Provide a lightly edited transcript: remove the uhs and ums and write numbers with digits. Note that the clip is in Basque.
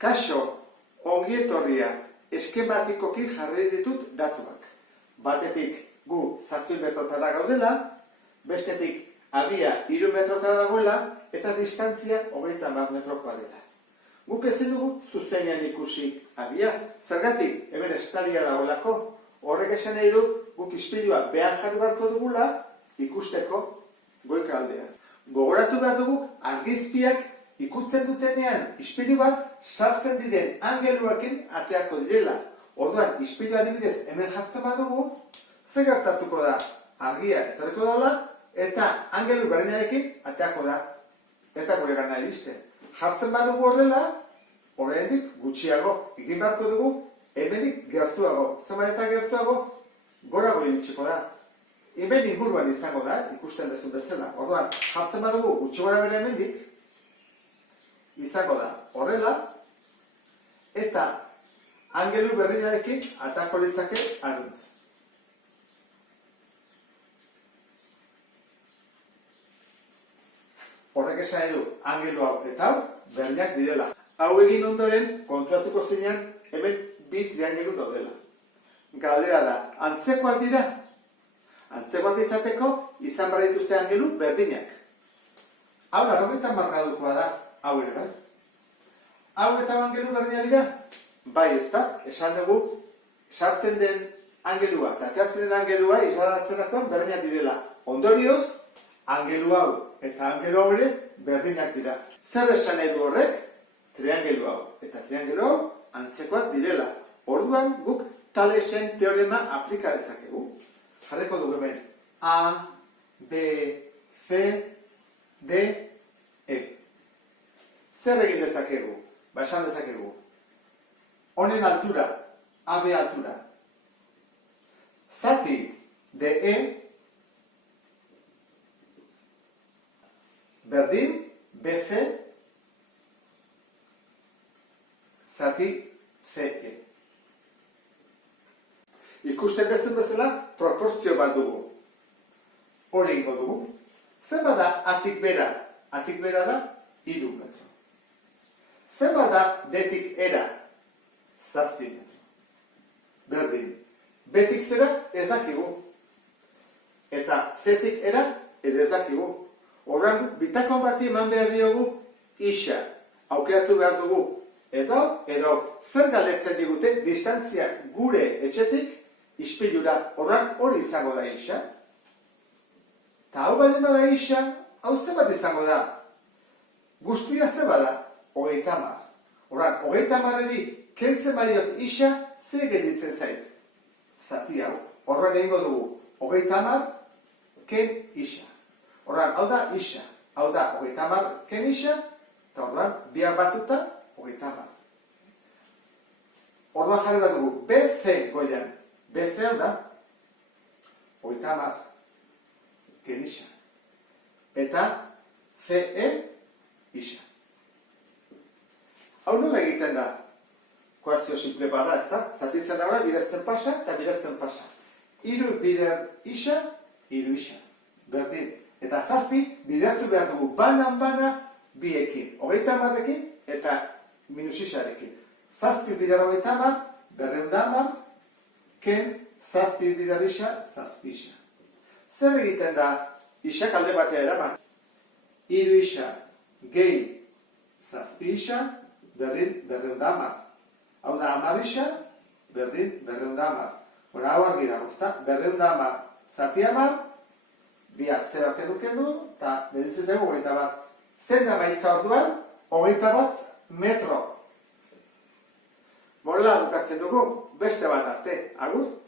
Kaso, ongietorria eskematikoki jarri ditut datuak. Batetik gu 7 metrotara gaudela, bestetik abia 3 metrotara dagoela, eta distantzia 30 metrokoa dela. Guk ezin dugu zuzenean ikusi abia, zergatik hemen estalia dagoelako, horrek esan nahi du guk ispilua behar jarri beharko dugula ikusteko goika aldean. Gogoratu behar dugu argizpiak ikutzen dutenean ispilu bat sartzen diren angeluakin ateako direla. Orduan, ispilu adibidez hemen jartzen badugu, zer gertatuko da? Argia etorriko daula eta angelu berdinarekin ateako da. Ez da gure gana iristen. Jartzen badugu horrela, oraindik gutxiago egin beharko dugu, hemenik gertuago. Zenbat eta gertuago, gorago iritsiko da. Hemen inguruan izango da, ikusten duzun bezala. Orduan, jartzen badugu gutxi gora bere hemendik, izango da horrela, eta angelu berdinarekin atako litzake aruntz. Horrek esan nahi du, angelu hau eta hau berdinak direla. Hau egin ondoren, kontuatuko zinean, hemen 2 triangelu daudela. Galdera da, antzekoak dira? Antzekoak izateko, izan behar dituzte angelu berdinak. Hau 90 gradukoa da, hau ere bai. Hau eta angelu berdina dira? Bai, ez da, esan dugu, sartzen den angelua eta ateatzen den angelua isladatzerakoan berdinak direla. Ondorioz, angelu hau eta angelu hau ere berdinak dira. Zer esan nahi du horrek? Triangelu hau eta triangelu hau antzekoak direla. Orduan guk Talesen teorema aplika dezakegu. Jarriko dugu hemen A, B, C, D, E. Zer egin dezakegu? Esan dezakegu. Honen altura, AB altura. Zati DE berdin BC zati CE. Ikusten dezun bezala proportzio bat dugu. Hori egingo dugu. Zenbat da atik bera? Atik bera da 3 metro. Zenbat da detik era? 7 metro. Berdin. Betik zera ez dakigu. Eta zetik era ere ez dakigu. Horren bitakon bati eman behar diogu isa. Aukeratu behar dugu. Edo zer galetzen digute distantzia gure etxetik ispilura. Horren hori izango da isa. Eta hau baldin bada isa, hau zenbat izango da? Guztia zenbat da? 30. Horren, 30-eri kentzen badiot isa, zer gelditzen zait? Zati hau. Horren egingo dugu 30 ken isa. Horren, hau da isa. Hau da 30 ken isa, eta horren, biak batuta 30. Orduan jarri bat dugu, BC goian. BC hau da 30 ken isa. Eta CE isa. Hau nola egiten da? Koazio simple bada, ez da? Zatitzen dagoela, bidertzen pasa eta bidertzen pasa. 3 bider isa, 3 isa. Berdin. Eta 7 bidertu behar dugu banan-bana biekin. 30-ekin eta minus isarekin. 7 bider 30, 210, ken 7 bider isa, 7 isa. Zer egiten da isak alde batea eraman? 3 isa gehi 7 isa, berdin 210. Hau da 10 isa, berdin 210. Hora hau argi dago, ezta? 210 zati 10, biak zerak edukendu, eta beditzen zego 21. Zein da maitza orduan? 21 metro. Mola bukatzen dugu, beste bat arte. Agur?